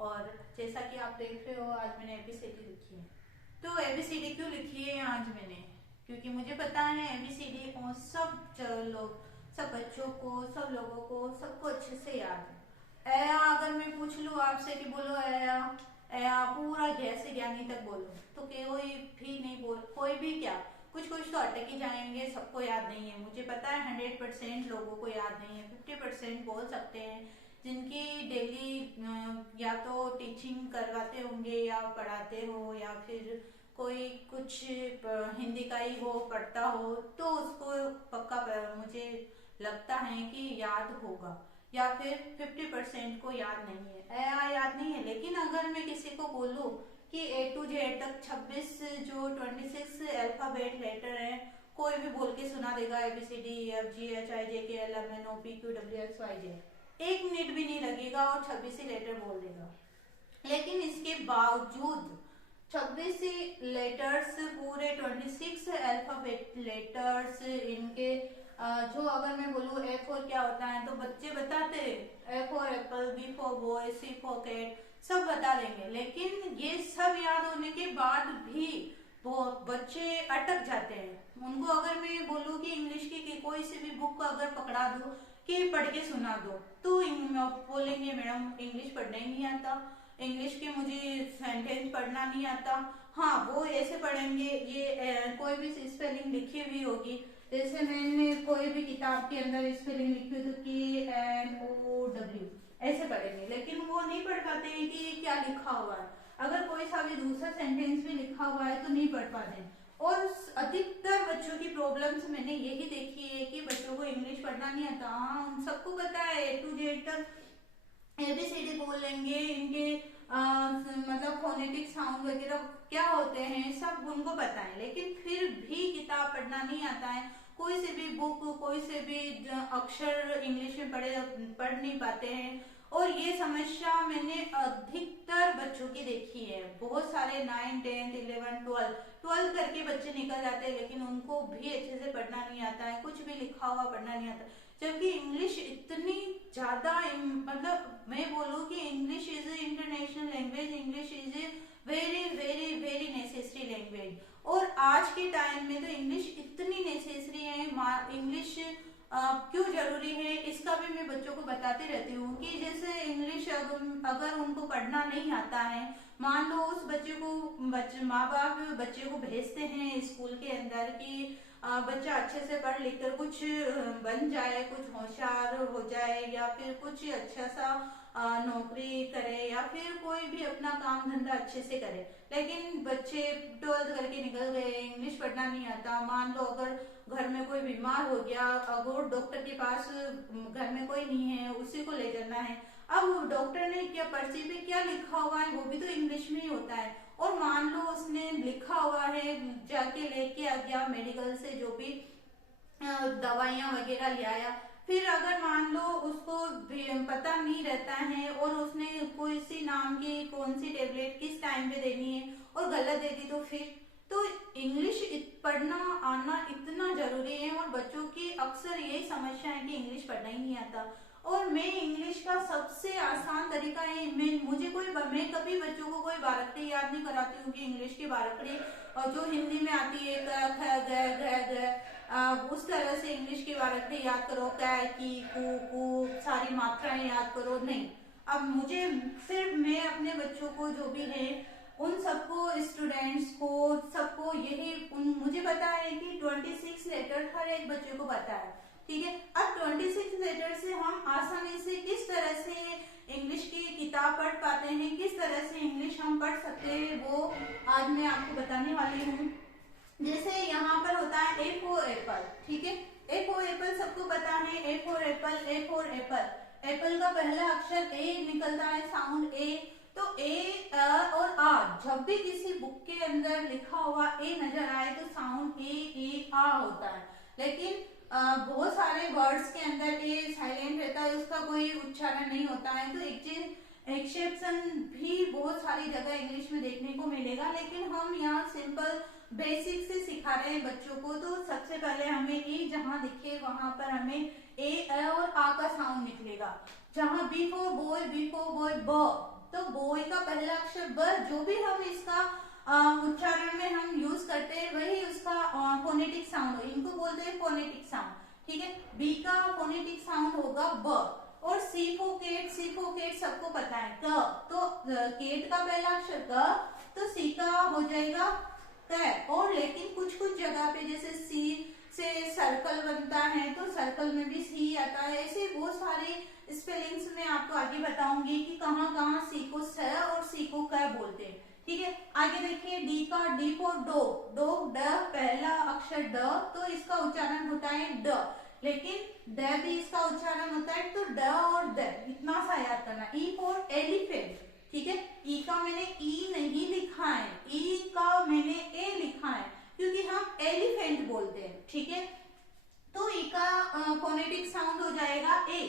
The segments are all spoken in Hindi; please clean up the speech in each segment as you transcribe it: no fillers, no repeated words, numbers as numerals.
और जैसा कि आप देख रहे हो आज मैंने एबीसीडी लिखी है। तो एबीसीडी क्यों लिखी है आज मैंने, क्योंकि मुझे पता है एबीसीडी को सब बच्चों को, सब लोगों को, सबको अच्छे से याद है। ए अगर मैं पूछ लूँ आपसे कि बोलो ए पूरा जैसे ज्ञानी तक बोलो तो कोई भी नहीं बोल, कोई भी क्या, कुछ कुछ तो अटक ही जाएंगे, सबको याद नहीं है। मुझे पता है 100% लोगों को याद नहीं है, 50% बोल सकते हैं जिनकी डेली या तो टीचिंग करवाते होंगे या पढ़ाते हो या फिर कोई कुछ हिंदी का ही वो पढ़ता हो तो उसको पक्का मुझे लगता है कि याद होगा, या फिर 50% को याद नहीं है, याद नहीं है। लेकिन अगर मैं किसी को बोलूं कि A to Z तक 26 जो 26 अल्फाबेट लेटर है, कोई भी बोल के सुना देगा ABCDEFGHIJKLMNOPQWXYZ, 1 मिनट भी नहीं लगेगा और 26 ही लेटर बोल देगा। लेकिन इसके बावजूद 26 लेटर्स, पूरे 26 अल्फाबेट लेटर्स इनके जो अगर मैं बोलूँ ए फॉर क्या होता है तो बच्चे बताते हैं, A for apple, B for boy, C for cat, सब बता देंगे। लेकिन ये सब याद होने के बाद भी वो बच्चे अटक जाते हैं। उनको अगर मैं बोलूँ कि इंग्लिश की कोई सी भी बुक अगर पकड़ा दो कि पढ़ के सुना दो तो बोलेंगे मैडम इंग्लिश पढ़ना ही नहीं आता, इंग्लिश के मुझे सेंटेंस पढ़ना नहीं आता। हाँ वो ऐसे पढ़ेंगे, ये कोई भी स्पेलिंग लिखी हुई होगी, जैसे मैंने कोई भी किताब के अंदर स्पेलिंग लिखी हुई तो KNOW ऐसे पढ़ेंगे, लेकिन वो नहीं पढ़ पाते हैं कि क्या लिखा हुआ है। अगर कोई सा भी दूसरा सेंटेंस भी लिखा हुआ है तो नहीं पढ़ पाते। और अधिकतर बच्चों की प्रॉब्लम्स मैंने यही देखी है कि बच्चों को इंग्लिश पढ़ना नहीं आता। हाँ उन सबको पता है A to Z तक ABCD बोल लेंगे, इनके मतलब फोनेटिक साउंड वगैरह क्या होते हैं सब उनको पता है, लेकिन फिर भी किताब पढ़ना नहीं आता है। कोई से भी बुक, कोई से भी अक्षर इंग्लिश में पढ़ नहीं पाते हैं। और ये समस्या मैंने अधिकतर बच्चों की देखी है। बहुत सारे 9, 10, 11, 12 करके बच्चे निकल जाते हैं, लेकिन उनको भी अच्छे से पढ़ना नहीं आता है, कुछ भी लिखा हुआ पढ़ना नहीं आता। जबकि इंग्लिश इतनी ज्यादा, मतलब मैं बोलूँ कि English is international language, English is very very very necessary language. और आज के टाइम में तो इंग्लिश इतनी नेसेसरी है। इंग्लिश क्यों जरूरी है इसका भी मैं बच्चों को बताती रहती हूँ कि जैसे इंग्लिश अगर उनको पढ़ना नहीं आता है, मान लो उस बच्चे को माँ बाप बच्चे को भेजते हैं स्कूल के अंदर कि बच्चा अच्छे से पढ़ लिख कर कुछ बन जाए, कुछ होशियार हो जाए या फिर कुछ अच्छा सा नौकरी करे या फिर कोई भी अपना काम धंधा अच्छे से करे। लेकिन बच्चे 12th करके निकल गए, इंग्लिश पढ़ना नहीं आता। मान लो अगर घर में कोई बीमार हो गया, अगर डॉक्टर के पास घर में कोई नहीं है, उसी को ले जाना है। अब डॉक्टर ने क्या पर्ची पे क्या लिखा हुआ है वो भी तो इंग्लिश में ही होता है। और मान लो उसने लिखा हुआ है, जाके लेके आ गया मेडिकल से जो भी दवाइयां वगैरह ले आया, फिर अगर मान लो उसको पता नहीं रहता है और उसने कोई सी नाम की कौन सी टेबलेट किस टाइम पे देनी है और गलत दे दी तो फिर तो इंग्लिश पढ़ना आना इतना जरूरी है। और बच्चों की अक्सर यही समस्या है कि इंग्लिश पढ़ना ही नहीं आता। और मैं इंग्लिश का सबसे आसान तरीका है, मैं कभी बच्चों को कोई बारकड़ी याद नहीं कराती हूँ कि इंग्लिश की बारकड़ी और जो हिंदी में आती है क ख ग उस तरह से इंग्लिश की बारकड़ी याद करो, कै की कू सारी मात्राएं याद करो, नहीं। अब मुझे सिर्फ मैं अपने बच्चों को जो भी है उन सबको, स्टूडेंट्स को, सबको यही मुझे पता है कि 26 लेटर हर एक बच्चे को पता है, ठीक है। अब 26 लेटर से हम आसानी से किस तरह से इंग्लिश की किताब पढ़ पाते हैं, किस तरह से इंग्लिश हम पढ़ सकते हैं, वो आज मैं आपको बताने वाली हूँ। जैसे यहाँ पर होता है A फॉर एप्पल, ठीक है। A फॉर एप्पल सबको पता है, A for Apple, A for Apple. Apple का पहला अक्षर A निकलता है, साउंड A। तो A और आ, जब भी किसी बुक के अंदर लिखा हुआ A नजर आए तो साउंड A आ होता है। लेकिन बहुत सारे वर्ड्स के अंदर A साइलेंट रहता है, उसका कोई उच्चारण नहीं होता है। तो एक चीज एक्सेप्शन भी बहुत सारी जगह इंग्लिश में देखने को मिलेगा, लेकिन हम यहाँ सिंपल बेसिक से सिखा रहे हैं बच्चों को। तो सबसे पहले हमें ए जहाँ दिखे वहां पर हमें ए और आ का साउंड निकलेगा। जहाँ बी फॉर बॉय ब, तो बोई का पहला अक्षर ब, जो भी हम इसका उच्चारण में हम यूज करते हैं वही उसका फोनेटिक साउंड, इनको बोलते हैं फोनेटिक साउंड, ठीक है। बी का फोनेटिक साउंड होगा ब। और C for cat, C for cat सबको पता है क, तो केट का पहला अक्षर क, तो सी का हो जाएगा क। और लेकिन कुछ कुछ जगह पे जैसे सी से सर्कल बनता है तो सर्कल में भी सी आता है, ऐसे बहुत सारे स्पेलिंग्स में आपको आगे बताऊंगी कि कहाँ कहाँ सी को स और सी को क बोलते हैं, ठीक है। आगे देखिए डी का, डी फॉर डॉग, डॉग ड पहला अक्षर ड, तो इसका उच्चारण होता है ड, लेकिन ड भी इसका उच्चारण होता है, तो ड और द इतना सा याद करना। ई फॉर एलिफेंट, ठीक है। ई का मैंने ई नहीं लिखा है, ई का मैंने ए लिखा है क्योंकि हम एलिफेंट बोलते हैं, ठीक है। तो ई का फोनेटिक साउंड हो जाएगा ए।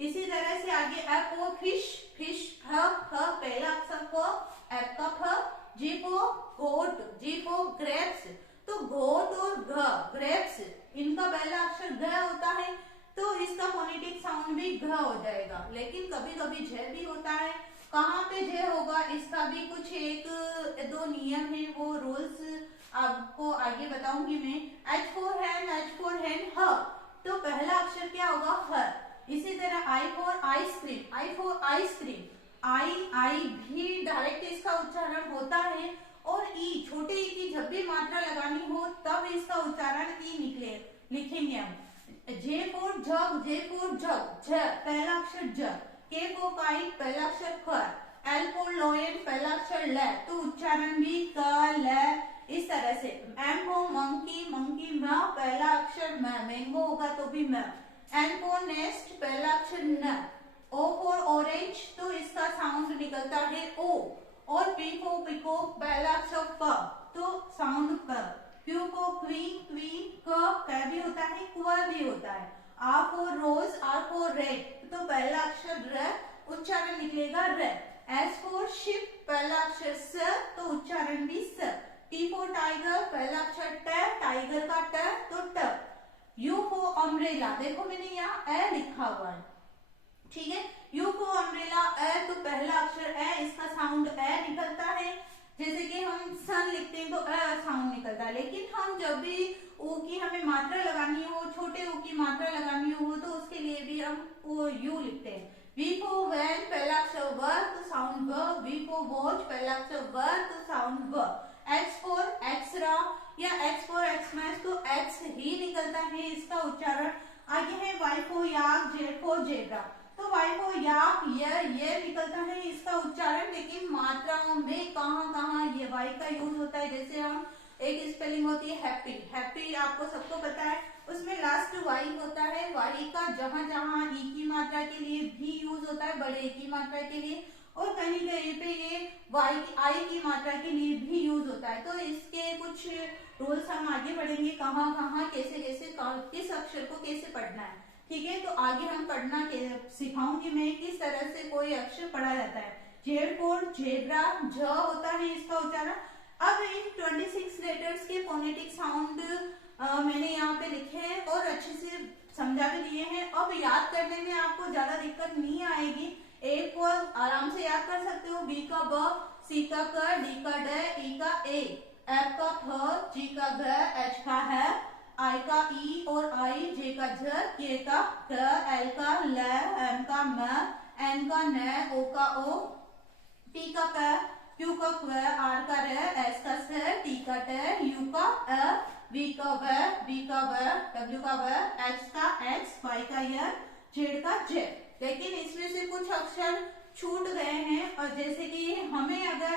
इसी तरह से आगे एफ ओ फिश, फिश फ, फ पहला अक्षर फ, एफ का फ। G for goat, G for grapes, तो गोट और घ ग्रेप्स इनका पहला अक्षर घ होता है, तो इसका फोनेटिक साउंड भी घ हो जाएगा। लेकिन कभी कभी झ भी होता है, कहाँ पे झ होगा इसका भी कुछ एक दो नियम है, वो रूल्स आपको आगे बताऊंगी मैं। H for hand, H for hand ह, तो पहला अक्षर क्या होगा ह। इसी तरह I for ice cream, I for ice cream, I भी डायरेक्ट इसका उच्चारण होता है। और ई, छोटे ई की जब भी मात्रा लगानी हो तब इसका उच्चारण ई निकले, लिखेंगे हम। J for jug, J for jug, झ पहला अक्षर ज। के फॉर काइट पहला अक्षर ख। एल फॉर लॉयन पहला अक्षर ल, तो उच्चारण भी क ल इस तरह से। एम फॉर मंकी, मंकी म पहला अक्षर म, मैंगो होगा तो भी म। एन फॉर नेस्ट पहला अक्षर न। ओ फॉर ऑरेंज, तो इसका साउंड निकलता है ओ। और पी फॉर पिकॉक पहला अक्षर प, तो साउंड प। क्यू फॉर क्वीन, क्वीन क भी होता है, क्व भी होता है। R for rose, R for red, तो पहला अक्षर र, उच्चारण निकलेगा र। एस फॉर शिप पहला अक्षर स, तो उच्चारण भी स। टी फॉर टाइगर पहला अक्षर ट, टाइगर का ट, तो ट। यू फॉर अम्ब्रेला, देखो मैंने यहाँ ए लिखा हुआ है, ठीक है। यू फॉर अम्ब्रेला ए, तो पहला अक्षर ए, इसका साउंड ए निकलता है। जैसे कि हम सन लिखते हैं तो ए साउंड निकलता है, लेकिन हम जब भी ओ की हमें मात्रा लगानी हो, छोटे ओ की मात्रा लगानी हो, तो उसके लिए भी हम ओ यू लिखते हैं। वी फॉर वैन पहला अक्षर व, तो साउंड व। वी फॉर वॉच पहला अक्षर व, तो साउंड व। एक्स फॉर एक्सरा या एक्स फॉर एक्समैस, तो एक्स ही निकलता है इसका उच्चारण। आगे है Y for yak, Z for zebra, तो वाई फॉर याक ये निकलता है इसका उच्चारण, लेकिन मात्राओं में कहाँ कहाँ ये वाई का यूज होता है। जैसे हम एक स्पेलिंग होती है हैप्पी, हैप्पी आपको सबको पता है, उसमें लास्ट वाई होता है। वाई का जहां जहां ई की मात्रा के लिए भी यूज होता है, बड़े ई की मात्रा के लिए, और कहीं कहीं पे ये वाई आई की मात्रा के लिए भी यूज होता है। तो इसके कुछ रूल्स हम आगे पढ़ेंगे, कहाँ कहाँ कैसे कैसे किस अक्षर को कैसे पढ़ना है, ठीक है। तो आगे हम पढ़ना सिखाऊंगी मैं किस तरह से कोई अक्षर पढ़ा जाता है। जेड फॉर जेब्रा, झ होता है इसका उच्चारण। अब इन 26 लेटर्स के फोनेटिक साउंड मैंने यहाँ पे लिखे हैं और अच्छे से समझा भी दिए हैं। अब याद करने में आपको ज्यादा दिक्कत नहीं आएगी, ए को आराम से याद कर सकते हो। बी का ब, सी का क, डी का ड, ई का ए, एफ का फ, जी का घ, एच का है, आई का ई और आई, जे का झ, के का क, एल का ल, एम का म, एन का न, ओ का ओ, पी का प, क्यू का क्व, आर का र, एस का स, टी का ट, यू का अ, वी का व, बी का व, डब्ल्यू का व, एक्स का एक्स, वाई का य, जेड का जे। लेकिन इसमें से कुछ अक्षर छूट गए हैं, और जैसे कि हमें अगर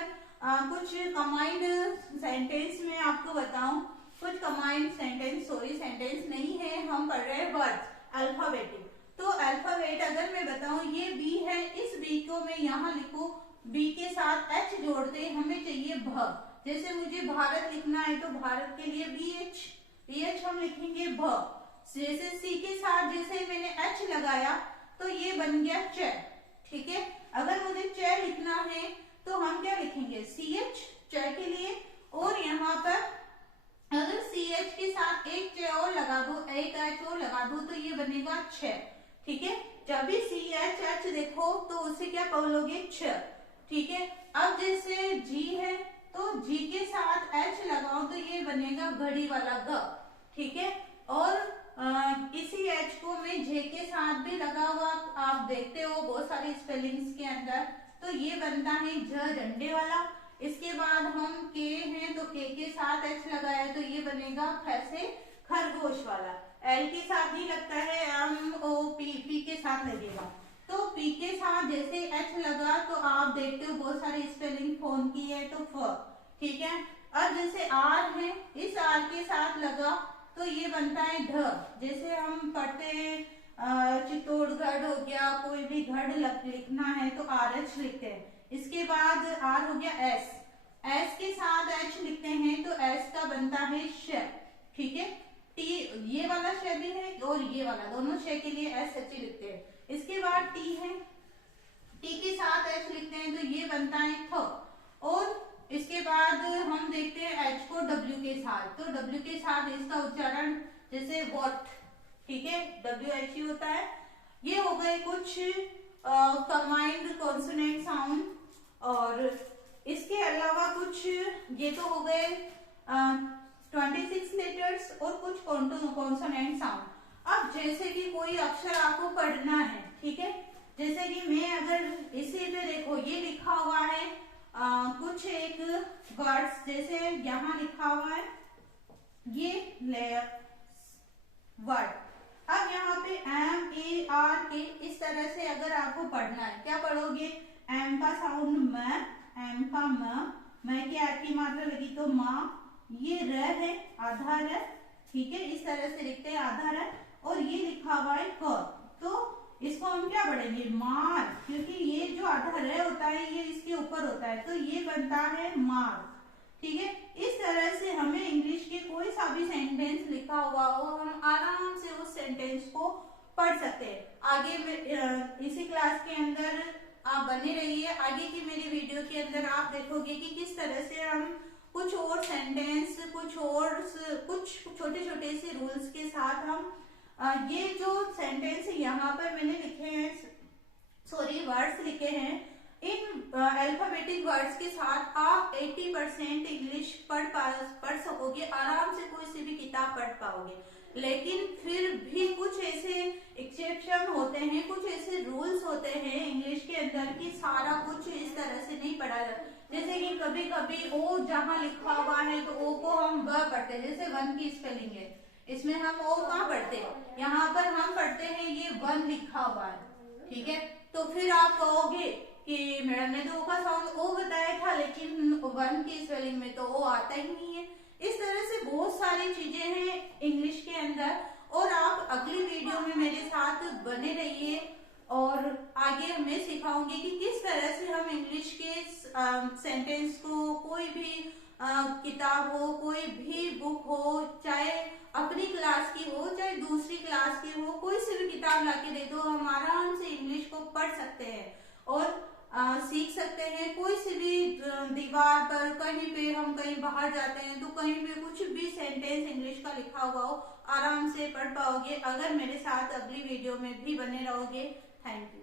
कुछ कमांड सेंटेंस में आपको बताऊं, कुछ कमांड सेंटेंस सेंटेंस नहीं है, हम पढ़ रहे हैं वर्ड्स अल्फाबेटिक। तो अल्फाबेट अगर मैं बताऊं ये बी है, इस बी को मैं यहाँ लिखूं, बी के साथ एच जोड़ते हमें चाहिए भ। जैसे मुझे भारत लिखना है तो भारत के लिए बी एच हम लिखेंगे भ। जैसे सी के साथ जैसे मैंने एच लगाया तो ये बन गया च, ठीक है। अगर मुझे च लिखना है तो हम क्या लिखेंगे, सी एच च के लिए, और यहाँ पर अगर सी एच के साथ एक च और लगा दो, एक एच और लगा दो, तो ये बनेगा छ, ठीक है। जब भी सी एच एच देखो तो उसे क्या बोलोगे, छ। ठीक है। अब जैसे जी है तो जी के साथ एच लगाओ तो ये बनेगा घड़ी वाला ग, ठीक है। और इसी एच को मैं जे के साथ भी लगा हुआ आप देखते हो बहुत सारी स्पेलिंग्स के अंदर, तो ये बनता है झ झंडे वाला। इसके बाद हम के हैं तो के साथ एच लगाया तो ये बनेगा ख से खरगोश वाला। एल के साथ नहीं लगता है, एम ओ पी के साथ लगेगा। तो पी के साथ जैसे एच लगा तो आप देखते हो बहुत सारी स्पेलिंग फोन की है तो फ, ठीक है। अब जैसे आर है, इस आर के साथ लगा तो ये बनता है ढ। जैसे हम पढ़ते हैं चित्तौड़गढ़ हो गया, कोई भी गढ़ लिखना है तो आर एच लिखते हैं। इसके बाद आर हो गया एस, एस के साथ एच लिखते हैं तो एस का बनता है श, ठीक है। टी ये वाला श भी है और ये वाला, दोनों श के लिए एस एच लिखते हैं। इसके बाद टी है, टी के साथ एच लिखते हैं तो ये बनता है थ। और इसके बाद हम देखते हैं एच को डब्ल्यू के साथ, तो डब्ल्यू के साथ इसका उच्चारण जैसे वॉट, ठीक है, डब्ल्यू एच ही होता है। ये हो गए कुछ कंबाइंड कॉन्सोनेंट साउंड। और इसके अलावा कुछ ये तो हो गए 26 लेटर्स और कुछ कॉन्सोनेंट साउंड। अब जैसे कि कोई अक्षर आपको पढ़ना है, ठीक है, जैसे कि मैं अगर इसी पे देखो ये लिखा हुआ है कुछ एक वर्ड्स, जैसे यहाँ लिखा हुआ है ये वर्ड। अब यहाँ पे एम ए आर के इस तरह से अगर आपको पढ़ना है, क्या पढ़ोगे, एम का साउंड म, एम का म की आर की मात्रा लगी तो माँ, ये र है आधा र, ठीक है, इस तरह से लिखते हैं आधा र। और ये लिखा हुआ है क, तो इसको हम क्या पढ़ेंगे मार, क्योंकि ये जो आधा र होता है ये इसके ऊपर होता है तो ये बनता है मार, ठीक है। इस तरह से हमें इंग्लिश के कोई सा भी सेंटेंस लिखा हुआ हो हम आराम से उस सेंटेंस को पढ़ सकते हैं। आगे इसी क्लास के अंदर आप बने रहिए, आगे की मेरी वीडियो के अंदर आप देखोगे कि किस तरह से हम कुछ और सेंटेंस, कुछ छोटे छोटे से रूल्स के साथ हम ये जो सेंटेंस यहाँ पर मैंने लिखे हैं, सॉरी वर्ड्स लिखे हैं, इन अल्फाबेटिक वर्ड्स के साथ आप 80% इंग्लिश पढ़ सकोगे, आराम से कोई सी भी किताब पढ़ पाओगे। लेकिन फिर भी कुछ ऐसे एक्सेप्शन होते हैं, कुछ ऐसे रूल्स होते हैं इंग्लिश के अंदर कि सारा कुछ इस तरह से नहीं पढ़ा जाता। जैसे कि कभी कभी ओ जहाँ लिखा हुआ है तो ओ को हम व पढ़ते हैं, जैसे वन की स्पेलिंग है, इसमें हम ओ कहाँ पढ़ते हैं, यहाँ पर हम पढ़ते हैं ये वन लिखा हुआ है, ठीक है। तो फिर आप कहोगे कि मैडम ने तो ओ का साउंड ओ बताया था लेकिन वन की स्पेलिंग में तो ओ आता ही नहीं है। इस तरह से बहुत सारी चीजें हैं इंग्लिश के अंदर, और आप अगली वीडियो में मेरे साथ बने रहिए और आगे मैं सिखाऊंगी कि किस तरह से हम इंग्लिश के सेंटेंस को, कोई भी किताब हो, कोई भी बुक हो, चाहे अपनी क्लास की हो चाहे दूसरी क्लास की हो, कोई सी भी किताब लाके दे दो, हम आराम से इंग्लिश को पढ़ सकते हैं और सीख सकते हैं। कोई सी भी दीवार पर कहीं पे हम कहीं बाहर जाते हैं तो कहीं पे कुछ भी सेंटेंस इंग्लिश का लिखा हुआ हो, आराम से पढ़ पाओगे अगर मेरे साथ अगली वीडियो में भी बने रहोगे। Thank you.